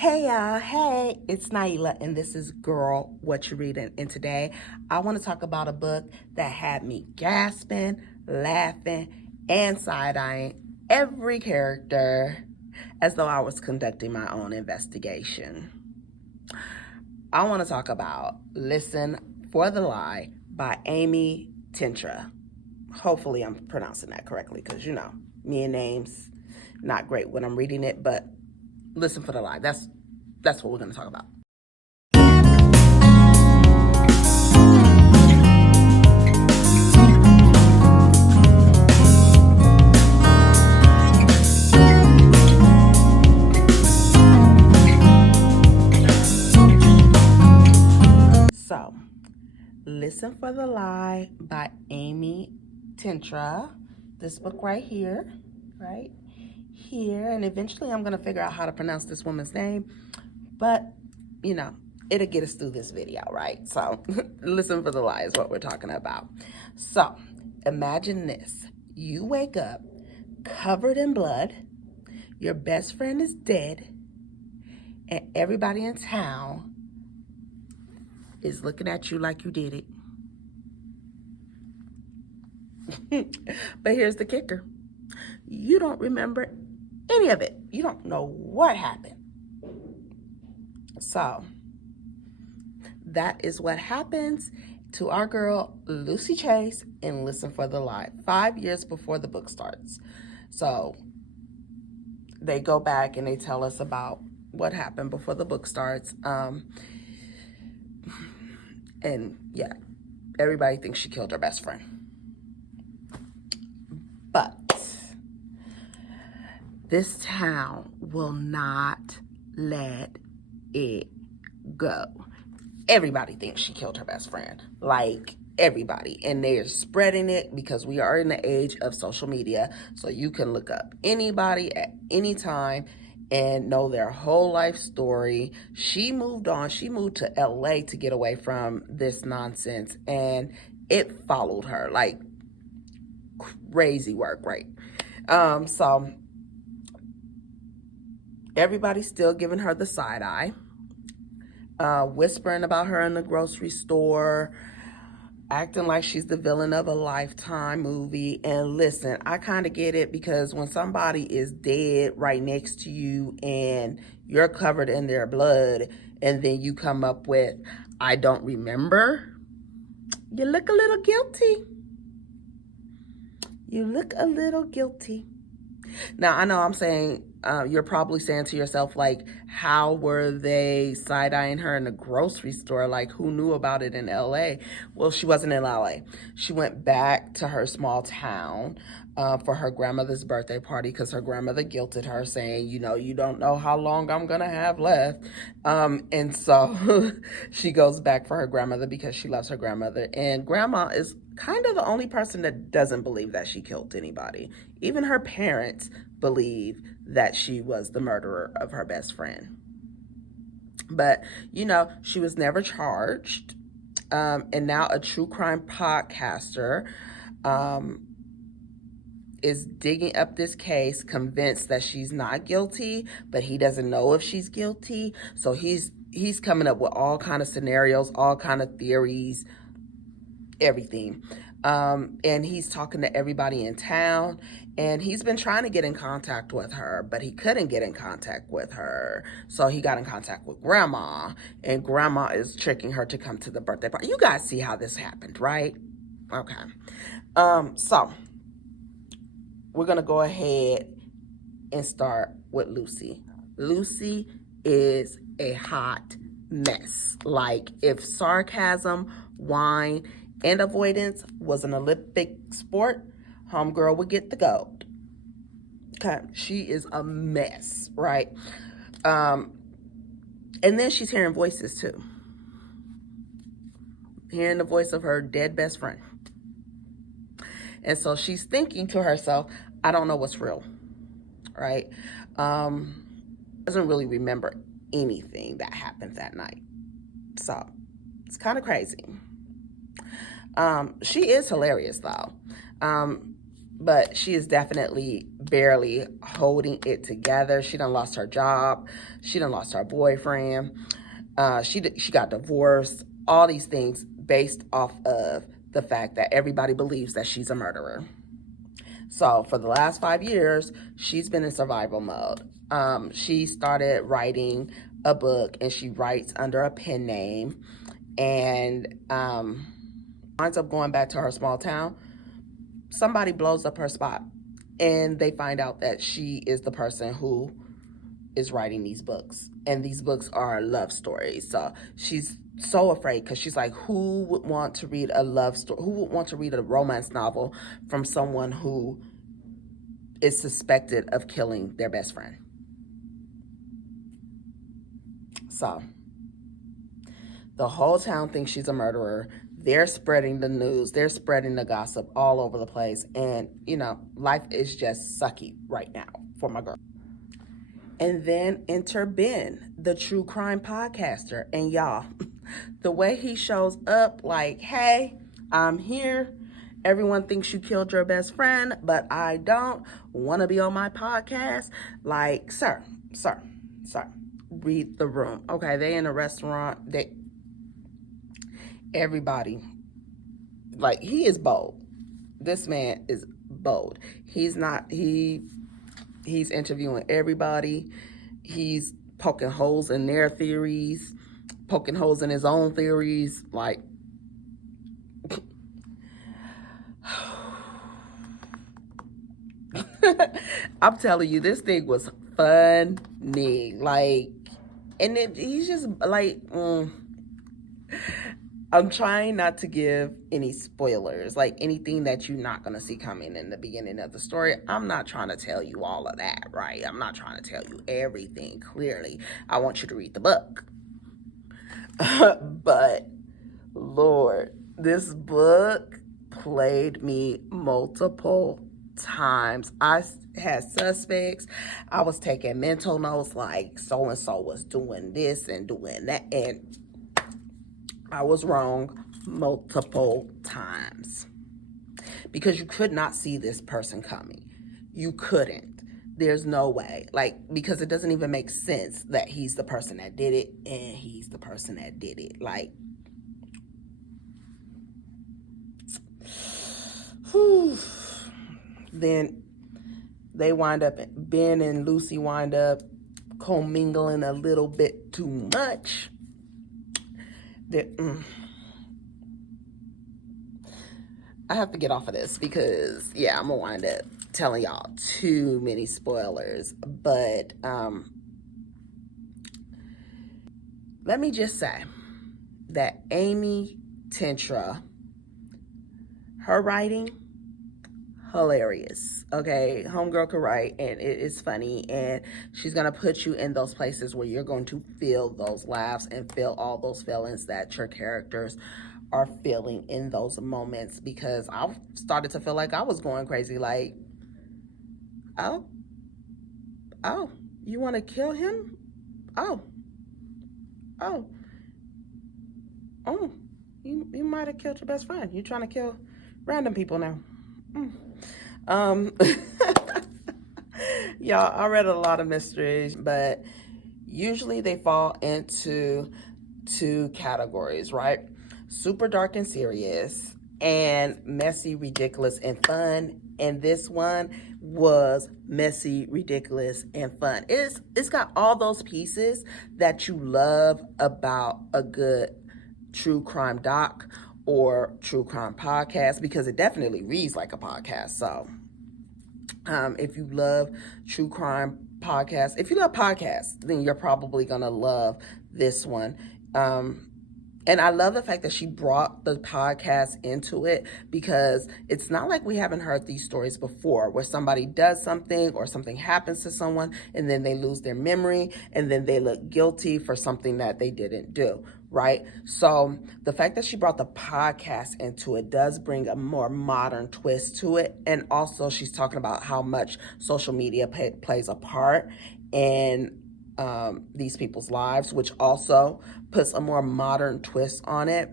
Hey y'all, hey, it's Naila and this is Girl, What You Reading. And today I want to talk about a book that had me gasping, laughing, and side-eyeing every character as though I was conducting my own investigation. I want to talk about Listen for the Lie by Amy Tintera. Hopefully I'm pronouncing that correctly because, me and names, not great when I'm reading it, but Listen for the Lie. That's what we're going to talk about. So, Listen for the Lie by Amy Tintera. This book right here, and eventually I'm going to figure out how to pronounce this woman's name, but, it'll get us through this video, right? So, Listen for the Lie is what we're talking about. So, imagine this. You wake up covered in blood, your best friend is dead, and everybody in town is looking at you like you did it. But here's the kicker. You don't remember any of it. You don't know what happened. So that is what happens to our girl Lucy Chase in Listen for the Lie, 5 years before the book starts. So they go back and they tell us about what happened before the book starts. And yeah, everybody thinks she killed her best friend. But this town will not let it go. Everybody thinks she killed her best friend. Like, everybody. And they're spreading it because we are in the age of social media. So you can look up anybody at any time and know their whole life story. She moved on. She moved to LA to get away from this nonsense. And it followed her. Like, crazy work, right? So everybody's still giving her the side eye, whispering about her in the grocery store, acting like she's the villain of a Lifetime movie. And listen, I kind of get it, because when somebody is dead right next to you and you're covered in their blood, and then you come up with, I don't remember, you look a little guilty. You look a little guilty. Now, I know I'm saying, you're probably saying to yourself, like, how were they side-eyeing her in the grocery store? Like, who knew about it in LA? Well, she wasn't in LA. She went back to her small town for her grandmother's birthday party, because her grandmother guilted her, saying, you don't know how long I'm going to have left. And so she goes back for her grandmother because she loves her grandmother. And grandma is kind of the only person that doesn't believe that she killed anybody. Even her parents believe that she was the murderer of her best friend. But, she was never charged. And now a true crime podcaster is digging up this case, convinced that she's not guilty, but he doesn't know if she's guilty. So he's coming up with all kind of scenarios, all kind of theories, everything. And he's talking to everybody in town, and he's been trying to get in contact with her, but he couldn't get in contact with her. So he got in contact with grandma, and grandma is tricking her to come to the birthday party. You guys see how this happened, right? Okay. So we're going to go ahead and start with Lucy. Lucy is a hot mess. Like, if sarcasm, wine, and avoidance was an Olympic sport, homegirl would get the gold. Okay, she is a mess, right? And then she's hearing voices too. Hearing the voice of her dead best friend. And so she's thinking to herself, I don't know what's real, right? Doesn't really remember anything that happened that night. So it's kind of crazy. She is hilarious though. But she is definitely barely holding it together. She done lost her job. She done lost her boyfriend. She got divorced. All these things based off of the fact that everybody believes that she's a murderer. So for the last 5 years, she's been in survival mode. She started writing a book, and she writes under a pen name, and winds up going back to her small town. Somebody blows up her spot, and they find out that she is the person who is writing these books, and these books are love stories. So she's so afraid, because she's like, who would want to read a love story? Who would want to read a romance novel from someone who is suspected of killing their best friend? So the whole town thinks she's a murderer. They're spreading the news. They're spreading the gossip all over the place. And, life is just sucky right now for my girl. And then enter Ben, the true crime podcaster. And y'all, the way he shows up, like, hey, I'm here. Everyone thinks you killed your best friend, but I don't want to be on my podcast. Like, sir, read the room. Okay, they in a restaurant. Everybody, like, he is bold. This man is bold. He's interviewing everybody. He's poking holes in their theories, poking holes in his own theories. Like, I'm telling you, this thing was funny. Like, and he's just like, I'm trying not to give any spoilers, like anything that you're not going to see coming in the beginning of the story. I'm not trying to tell you all of that, right? I'm not trying to tell you everything clearly. I want you to read the book. But, Lord, this book played me multiple times. I had suspects. I was taking mental notes, like so-and-so was doing this and doing that, and I was wrong multiple times, because you could not see this person coming. You couldn't. There's no way. Like, because it doesn't even make sense that he's the person that did it and he's the person that did it. Like, whew. Then they wind up, Ben and Lucy wind up commingling a little bit too much. I have to get off of this, because I'm gonna wind up telling y'all too many spoilers. But let me just say that Amy Tintera, her writing, hilarious. Okay, homegirl can write, and it is funny, and she's gonna put you in those places where you're going to feel those laughs and feel all those feelings that your characters are feeling in those moments. Because I started to feel like I was going crazy, like, oh, you want to kill him? Oh, you might have killed your best friend. You trying to kill random people now. Y'all, I read a lot of mysteries, but usually they fall into two categories, right? Super dark and serious, and messy, ridiculous, and fun. And this one was messy, ridiculous, and fun. It's got all those pieces that you love about a good true crime doc or true crime podcast, because it definitely reads like a podcast. So if you love true crime podcasts, if you love podcasts, then you're probably gonna love this one. And I love the fact that she brought the podcast into it, because it's not like we haven't heard these stories before, where somebody does something or something happens to someone and then they lose their memory and then they look guilty for something that they didn't do, right? So the fact that she brought the podcast into it does bring a more modern twist to it. And also she's talking about how much social media plays a part in these people's lives, which also puts a more modern twist on it.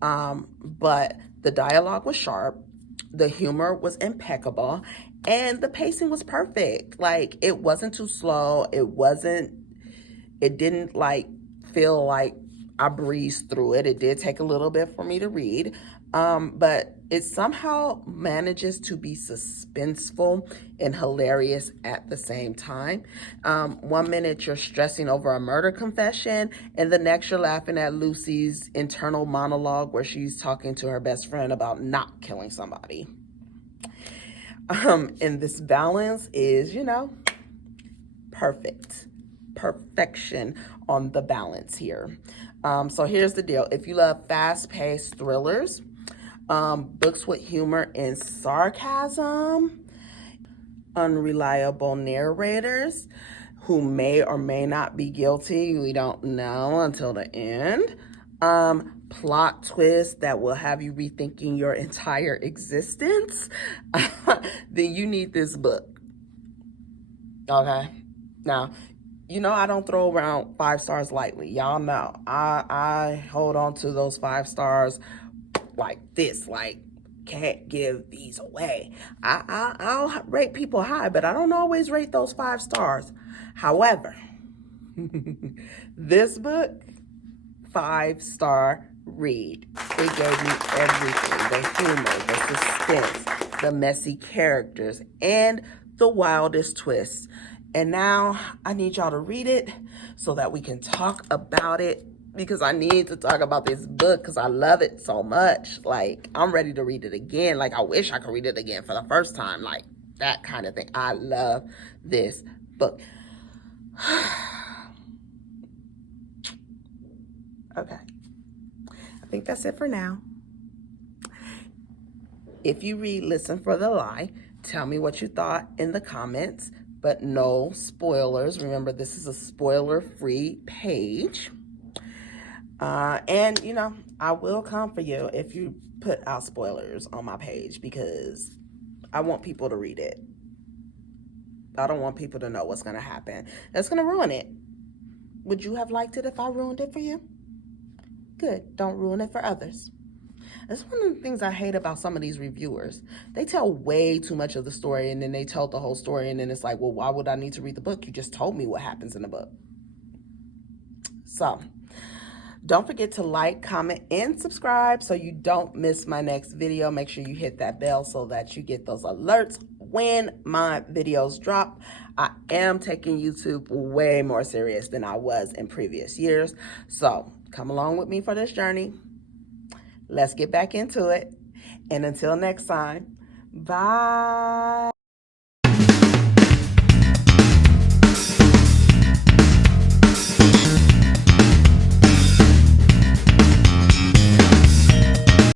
But the dialogue was sharp. The humor was impeccable, and the pacing was perfect. Like, it wasn't too slow. It didn't like feel like I breezed through it. It did take a little bit for me to read, but it somehow manages to be suspenseful and hilarious at the same time. 1 minute you're stressing over a murder confession, and the next you're laughing at Lucy's internal monologue where she's talking to her best friend about not killing somebody. And this balance is, perfect. Perfection on the balance here. So here's the deal. If you love fast-paced thrillers, books with humor and sarcasm, unreliable narrators who may or may not be guilty, we don't know until the end, plot twists that will have you rethinking your entire existence, then you need this book. Okay? Now, I don't throw around 5 stars lightly. Y'all know. I hold on to those 5 stars like this, like, can't give these away. I'll rate people high, but I don't always rate those 5 stars. However, this book, 5-star read. It gave me everything: the humor, the suspense, the messy characters, and the wildest twists. And now I need y'all to read it so that we can talk about it, because I need to talk about this book because I love it so much. Like, I'm ready to read it again. Like, I wish I could read it again for the first time. Like, that kind of thing. I love this book. Okay. I think that's it for now. If you read Listen for the Lie, tell me what you thought in the comments, but no spoilers. Remember, this is a spoiler-free page. And, I will come for you if you put out spoilers on my page, because I want people to read it. I don't want people to know what's going to happen. That's going to ruin it. Would you have liked it if I ruined it for you? Good. Don't ruin it for others. That's one of the things I hate about some of these reviewers. They tell way too much of the story, and then they tell the whole story, and then it's like, well, why would I need to read the book? You just told me what happens in the book. So, don't forget to like, comment, and subscribe so you don't miss my next video. Make sure you hit that bell so that you get those alerts when my videos drop. I am taking YouTube way more serious than I was in previous years. So come along with me for this journey. Let's get back into it. And until next time, bye.